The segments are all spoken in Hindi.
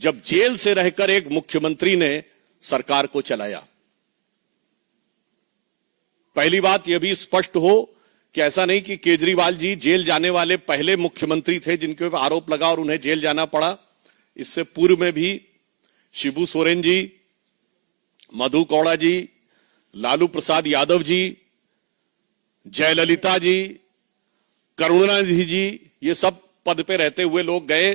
जब जेल से रहकर एक मुख्यमंत्री ने सरकार को चलाया। पहली बात यह भी स्पष्ट हो कि ऐसा नहीं कि केजरीवाल जी जेल जाने वाले पहले मुख्यमंत्री थे जिनके ऊपर आरोप लगा और उन्हें जेल जाना पड़ा। इससे पूर्व में भी शिबू सोरेन जी, मधु कौड़ा जी, लालू प्रसाद यादव जी, जयललिता जी, करुणानिधि जी, ये सब पद पे रहते हुए लोग गए,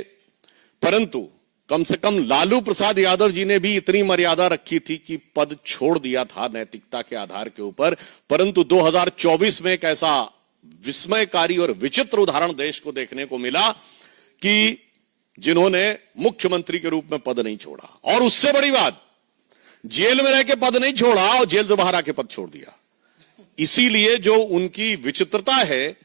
परंतु कम से कम लालू प्रसाद यादव जी ने भी इतनी मर्यादा रखी थी कि पद छोड़ दिया था नैतिकता के आधार के ऊपर। परंतु 2024 में एक ऐसा विस्मयकारी और विचित्र उदाहरण देश को देखने को मिला कि जिन्होंने मुख्यमंत्री के रूप में पद नहीं छोड़ा, और उससे बड़ी बात, जेल में रह के पद नहीं छोड़ा और जेल से बाहर आके पद छोड़ दिया। इसीलिए जो उनकी विचित्रता है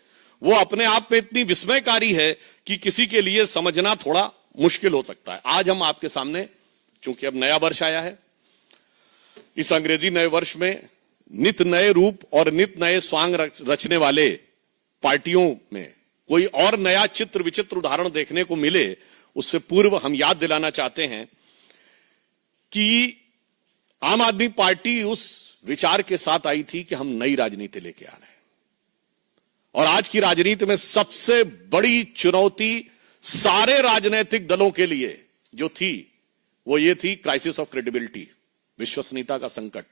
वो अपने आप में इतनी विस्मयकारी है कि किसी के लिए समझना थोड़ा मुश्किल हो सकता है। आज हम आपके सामने, चूंकि अब नया वर्ष आया है, इस अंग्रेजी नए वर्ष में नित नए रूप और नित नए स्वांग रचने वाले पार्टियों में कोई और नया चित्र विचित्र उदाहरण देखने को मिले, उससे पूर्व हम याद दिलाना चाहते हैं कि आम आदमी पार्टी उस विचार के साथ आई थी कि हम नई राजनीति लेके आ रहे हैं, और आज की राजनीति में सबसे बड़ी चुनौती सारे राजनीतिक दलों के लिए जो थी वो ये थी क्राइसिस ऑफ क्रेडिबिलिटी, विश्वसनीयता का संकट।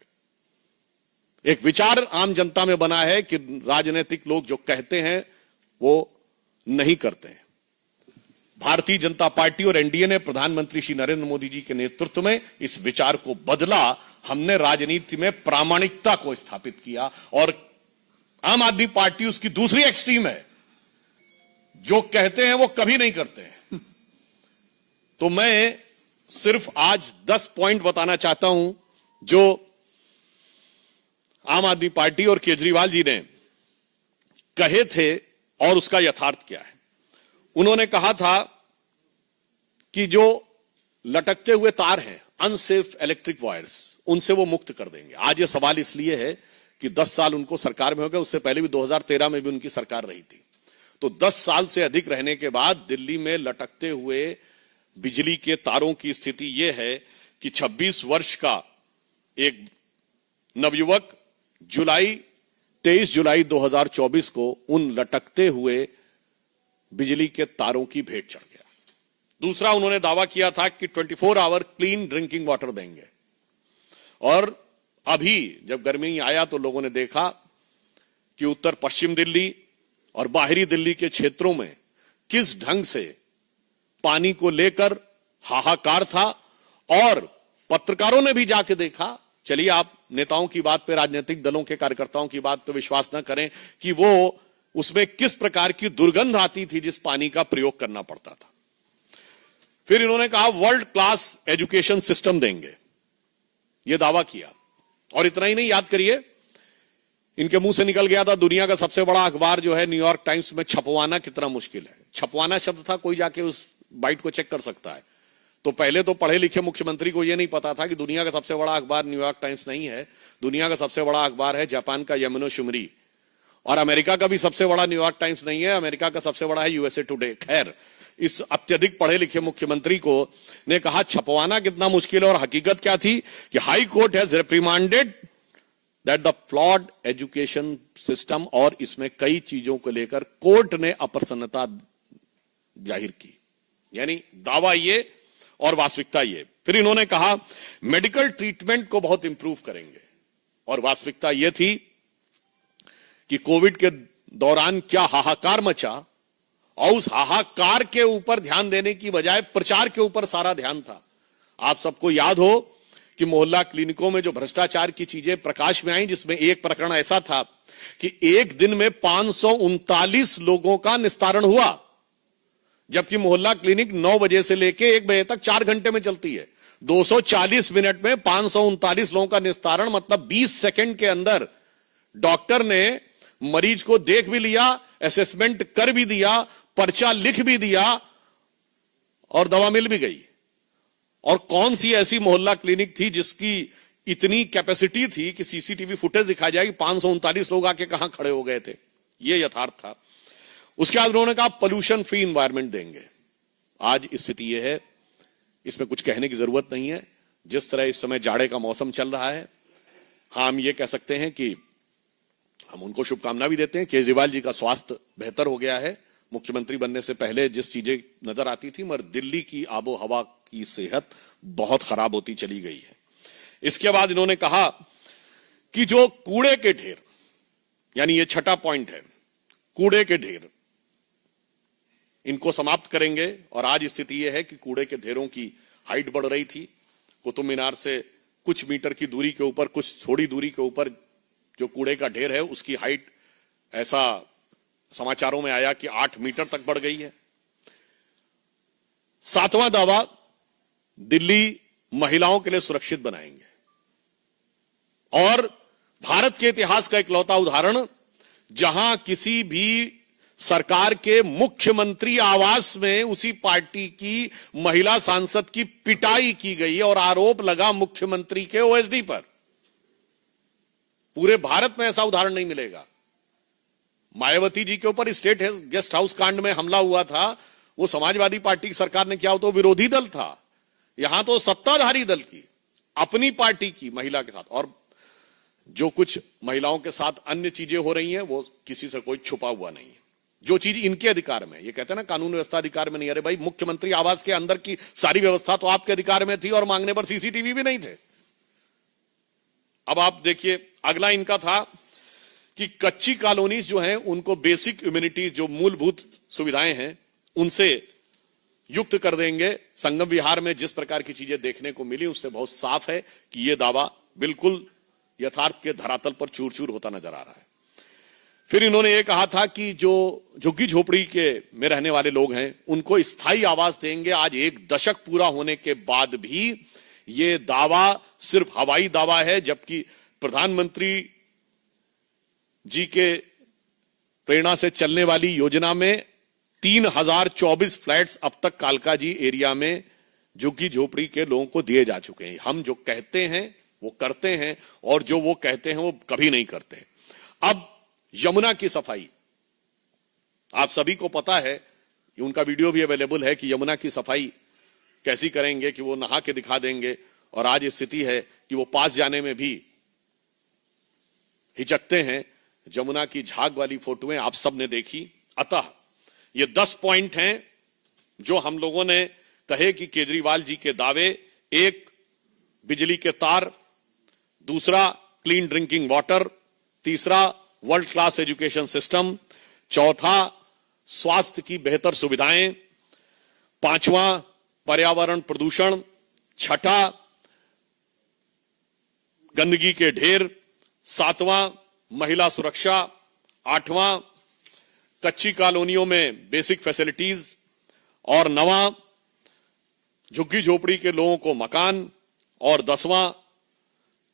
एक विचार आम जनता में बना है कि राजनीतिक लोग जो कहते हैं वो नहीं करते हैं। भारतीय जनता पार्टी और एनडीए ने प्रधानमंत्री श्री नरेंद्र मोदी जी के नेतृत्व में इस विचार को बदला। हमने राजनीति में प्रामाणिकता को स्थापित किया, और आम आदमी पार्टी उसकी दूसरी एक्सट्रीम है, जो कहते हैं वो कभी नहीं करते हैं। तो मैं सिर्फ आज 10 पॉइंट बताना चाहता हूं जो आम आदमी पार्टी और केजरीवाल जी ने कहे थे और उसका यथार्थ क्या है। उन्होंने कहा था कि जो लटकते हुए तार हैं, अनसेफ इलेक्ट्रिक वायर्स, उनसे वो मुक्त कर देंगे। आज ये सवाल इसलिए है कि 10 साल उनको सरकार में हो गए, उससे पहले भी 2013 में भी उनकी सरकार रही थी। तो 10 साल से अधिक रहने के बाद दिल्ली में लटकते हुए बिजली के तारों की स्थिति यह है कि 26 वर्ष का एक नवयुवक 23 जुलाई 2024 को उन लटकते हुए बिजली के तारों की भेंट चढ़ गया। दूसरा, उन्होंने दावा किया था कि 24 आवर क्लीन ड्रिंकिंग वाटर देंगे, और अभी जब गर्मी आया तो लोगों ने देखा कि उत्तर पश्चिम दिल्ली और बाहरी दिल्ली के क्षेत्रों में किस ढंग से पानी को लेकर हाहाकार था, और पत्रकारों ने भी जाके देखा। चलिए, आप नेताओं की बात पे, राजनीतिक दलों के कार्यकर्ताओं की बात पे विश्वास न करें कि वो उसमें किस प्रकार की दुर्गंध आती थी जिस पानी का प्रयोग करना पड़ता था। फिर इन्होंने कहा वर्ल्ड क्लास एजुकेशन सिस्टम देंगे, यह दावा किया। और इतना ही नहीं, याद करिए, इनके मुंह से निकल गया था दुनिया का सबसे बड़ा अखबार जो है न्यूयॉर्क टाइम्स में छपवाना कितना मुश्किल है। छपवाना शब्द था, कोई जाके उस बाइट को चेक कर सकता है। तो पहले तो पढ़े लिखे मुख्यमंत्री को यह नहीं पता था कि दुनिया का सबसे बड़ा अखबार न्यूयॉर्क टाइम्स नहीं है, दुनिया का सबसे बड़ा अखबार है जापान का यमनो शुमरी, और अमेरिका का भी सबसे बड़ा न्यूयॉर्क टाइम्स नहीं है, अमेरिका का सबसे बड़ा है यूएसए टुडे। खैर, इस अत्यधिक पढ़े लिखे मुख्यमंत्री को ने कहा छपवाना कितना मुश्किल है, और हकीकत क्या थी कि high court has reprimanded that the flawed education system, और इसमें कई चीजों को लेकर कोर्ट ने अप्रसन्नता जाहिर की। यानी दावा ये और वास्तविकता ये। फिर इन्होंने कहा मेडिकल ट्रीटमेंट को बहुत इंप्रूव करेंगे, और वास्तविकता ये थी कि कोविड के दौरान क्या हाहाकार मचा, और उस हाहाकार के ऊपर ध्यान देने की बजाय प्रचार के ऊपर सारा ध्यान था। आप सबको याद हो कि मोहल्ला क्लिनिकों में जो भ्रष्टाचार की चीजें प्रकाश में आई, जिसमें एक प्रकरण ऐसा था कि एक दिन में 539 लोगों का निस्तारण हुआ, जबकि मोहल्ला क्लिनिक 9 बजे से लेके 1 बजे तक 4 घंटे में चलती है। 240 मिनट में 539 लोगों का निस्तारण, मतलब 20 सेकंड के अंदर डॉक्टर ने मरीज को देख भी लिया, असेसमेंट कर भी दिया, पर्चा लिख भी दिया, और दवा मिल भी गई। और कौन सी ऐसी मोहल्ला क्लिनिक थी जिसकी इतनी कैपेसिटी थी कि सीसीटीवी फुटेज दिखा जाए कि 539 लोग आके कहां खड़े हो गए थे। यह यथार्थ था। उसके बाद उन्होंने कहा पोल्यूशन फ्री एनवायरनमेंट देंगे। आज स्थिति यह है इसमें कुछ कहने की जरूरत नहीं है। जिस तरह इस समय जाड़े का मौसम चल रहा है, हाँ, हम ये कह सकते हैं कि हम उनको शुभकामना भी देते हैं। केजरीवाल जी का स्वास्थ्य बेहतर हो गया है। मुख्यमंत्री बनने से पहले जिस चीजें नजर आती थी, मगर दिल्ली की आबो हवा की सेहत बहुत खराब होती चली गई है। इसके बाद इन्होंने कहा कि जो कूड़े के ढेर, यानी ये छठा पॉइंट है, कूड़े के ढेर, इनको समाप्त करेंगे। और आज स्थिति यह है कि कूड़े के ढेरों की हाइट बढ़ रही थी। कुतुब मीनार से कुछ मीटर की दूरी के ऊपर, कुछ थोड़ी दूरी के ऊपर जो कूड़े का ढेर है, उसकी हाइट ऐसा समाचारों में आया कि 8 मीटर तक बढ़ गई है। 7वां दावा, दिल्ली महिलाओं के लिए सुरक्षित बनाएंगे। और भारत के इतिहास का इकलौता उदाहरण, जहां किसी भी सरकार के मुख्यमंत्री आवास में उसी पार्टी की महिला सांसद की पिटाई की गई और आरोप लगा मुख्यमंत्री के ओएसडी पर। पूरे भारत में ऐसा उदाहरण नहीं मिलेगा। मायावती जी के ऊपर स्टेट गेस्ट हाउस कांड में हमला हुआ था, वो समाजवादी पार्टी की सरकार ने किया, हो तो विरोधी दल था। यहां तो सत्ताधारी दल की, अपनी पार्टी की महिला के साथ। और जो कुछ महिलाओं के साथ अन्य चीजें हो रही हैं, वो किसी से कोई छुपा हुआ नहीं है। जो चीज इनके अधिकार में, ये कहते हैं ना कानून व्यवस्था अधिकार में नहीं। अरे भाई, मुख्यमंत्री आवास के अंदर की सारी व्यवस्था तो आपके अधिकार में थी और मांगने पर सीसीटीवी भी नहीं थे। अब आप देखिए, अगला इनका था कि कच्ची कॉलोनीज जो हैं, उनको बेसिक इम्यूनिटी, जो मूलभूत सुविधाएं हैं, उनसे युक्त कर देंगे। संगम विहार में जिस प्रकार की चीजें देखने को मिली, उससे बहुत साफ है कि यह दावा बिल्कुल यथार्थ के धरातल पर चूर चूर होता नजर आ रहा है। फिर इन्होंने ये कहा था कि जो झुग्गी झोपड़ी के में रहने वाले लोग हैं, उनको स्थायी आवास देंगे। आज 1 दशक पूरा होने के बाद भी ये दावा सिर्फ हवाई दावा है, जबकि प्रधानमंत्री जी के प्रेरणा से चलने वाली योजना में 3024 फ्लैट्स अब तक कालका जी एरिया में झुग्गी झोपड़ी के लोगों को दिए जा चुके हैं। हम जो कहते हैं वो करते हैं, और जो वो कहते हैं वो कभी नहीं करते। अब यमुना की सफाई, आप सभी को पता है, उनका वीडियो भी अवेलेबल है कि यमुना की सफाई कैसी करेंगे, कि वो नहा के दिखा देंगे। और आज स्थिति है कि वो पास जाने में भी हिचकते हैं। यमुना की झाग वाली फोटोएं आप सबने देखी। अतः ये 10 पॉइंट हैं जो हम लोगों ने कहे कि केजरीवाल जी के दावे। एक, बिजली के तार। दूसरा, क्लीन ड्रिंकिंग वाटर। तीसरा, वर्ल्ड क्लास एजुकेशन सिस्टम। चौथा, स्वास्थ्य की बेहतर सुविधाएं। पांचवा, पर्यावरण प्रदूषण। छठा, गंदगी के ढेर। सातवां, महिला सुरक्षा। आठवां, कच्ची कॉलोनियों में बेसिक फैसिलिटीज। और नवां, झुग्गी झोपड़ी के लोगों को मकान। और 10वां,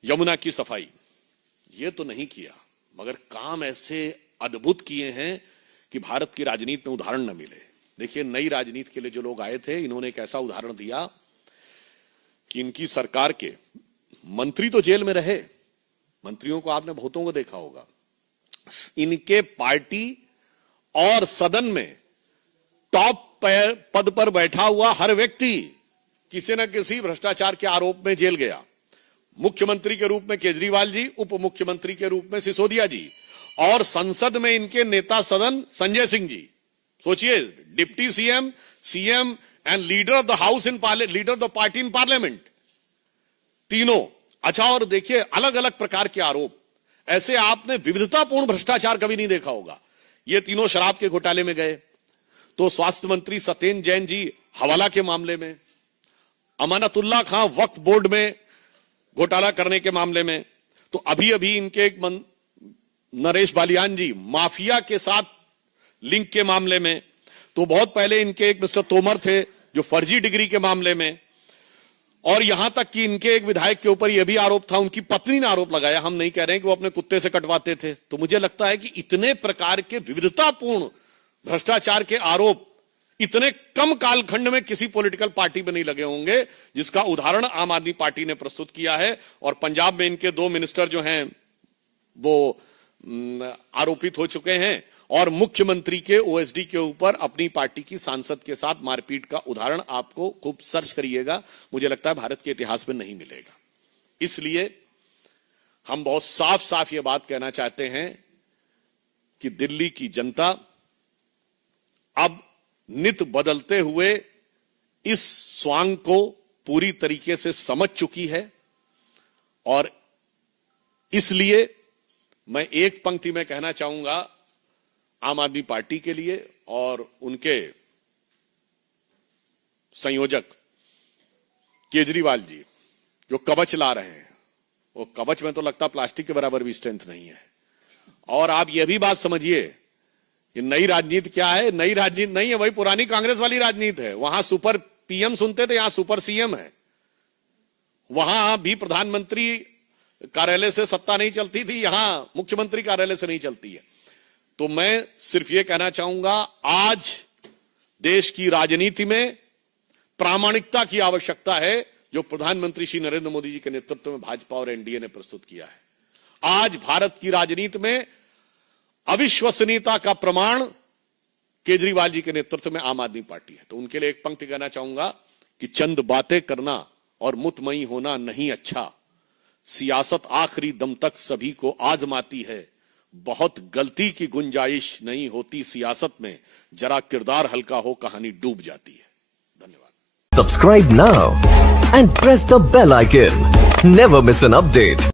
यमुना की सफाई। ये तो नहीं किया, मगर काम ऐसे अद्भुत किए हैं कि भारत की राजनीति में उदाहरण न मिले। देखिए, नई राजनीति के लिए जो लोग आए थे, इन्होंने एक ऐसा उदाहरण दिया कि इनकी सरकार के मंत्री तो जेल में रहे, मंत्रियों को आपने बहुतों को देखा होगा, इनके पार्टी और सदन में टॉप पद पर बैठा हुआ हर व्यक्ति किसी न किसी भ्रष्टाचार के आरोप में जेल गया। मुख्यमंत्री के रूप में केजरीवाल जी, उप मुख्यमंत्री के रूप में सिसोदिया जी, और संसद में इनके नेता सदन संजय सिंह जी। सोचिए, deputy CM, CM and leader of the house in leader of the party in parliament, तीनों। अच्छा, और देखिए, अलग अलग प्रकार के आरोप। ऐसे आपने विविधतापूर्ण भ्रष्टाचार कभी नहीं देखा होगा। ये तीनों शराब के घोटाले में गए, तो स्वास्थ्य मंत्री सत्येंद्र जैन जी हवाला के मामले में, अमानतुल्लाह खां वक्फ बोर्ड में घोटाला करने के मामले में, तो अभी अभी इनके एक नरेश बालियान जी माफिया के साथ लिंक के मामले में, तो बहुत पहले इनके एक मिस्टर तोमर थे जो फर्जी डिग्री के मामले में, और यहां तक कि इनके एक विधायक के ऊपर यह भी आरोप था, उनकी पत्नी ने आरोप लगाया, हम नहीं कह रहे हैं कि वो अपने कुत्ते से कटवाते थे। तो मुझे लगता है कि इतने प्रकार के विविधतापूर्ण भ्रष्टाचार के आरोप इतने कम कालखंड में किसी पॉलिटिकल पार्टी में नहीं लगे होंगे, जिसका उदाहरण आम आदमी पार्टी ने प्रस्तुत किया है। और पंजाब में इनके 2 मिनिस्टर जो हैं वो आरोपित हो चुके हैं, और मुख्यमंत्री के ओएसडी के ऊपर अपनी पार्टी की सांसद के साथ मारपीट का उदाहरण आपको खूब सर्च करिएगा, मुझे लगता है भारत के इतिहास में नहीं मिलेगा। इसलिए हम बहुत साफ साफ ये बात कहना चाहते हैं कि दिल्ली की जनता अब नित बदलते हुए इस स्वांग को पूरी तरीके से समझ चुकी है और इसलिए मैं एक पंक्ति में कहना चाहूंगा आम आदमी पार्टी के लिए और उनके संयोजक केजरीवाल जी जो कवच ला रहे हैं, वो कवच में तो लगता प्लास्टिक के बराबर भी स्ट्रेंथ नहीं है। और आप यह भी बात समझिए, ये नई राजनीति क्या है? नई राजनीति नहीं है, वही पुरानी कांग्रेस वाली राजनीति है। वहां सुपर पीएम सुनते थे, यहां सुपर सीएम है। वहां भी प्रधानमंत्री कार्यालय से सत्ता नहीं चलती थी, यहां मुख्यमंत्री कार्यालय से नहीं चलती है। तो मैं सिर्फ ये कहना चाहूंगा, आज देश की राजनीति में प्रामाणिकता की आवश्यकता है, जो प्रधानमंत्री श्री नरेंद्र मोदी जी के नेतृत्व में भाजपा और एनडीए ने प्रस्तुत किया है। आज भारत की राजनीति में अविश्वसनीयता का प्रमाण केजरीवाल जी के नेतृत्व में आम आदमी पार्टी है। तो उनके लिए एक पंक्ति कहना चाहूंगा कि चंद बातें करना और मुतमई होना नहीं अच्छा, सियासत आखिरी दम तक सभी को आजमाती है, बहुत गलती की गुंजाइश नहीं होती सियासत में, जरा किरदार हल्का हो कहानी डूब जाती है। धन्यवाद। Subscribe now and press the bell icon. Never miss an update.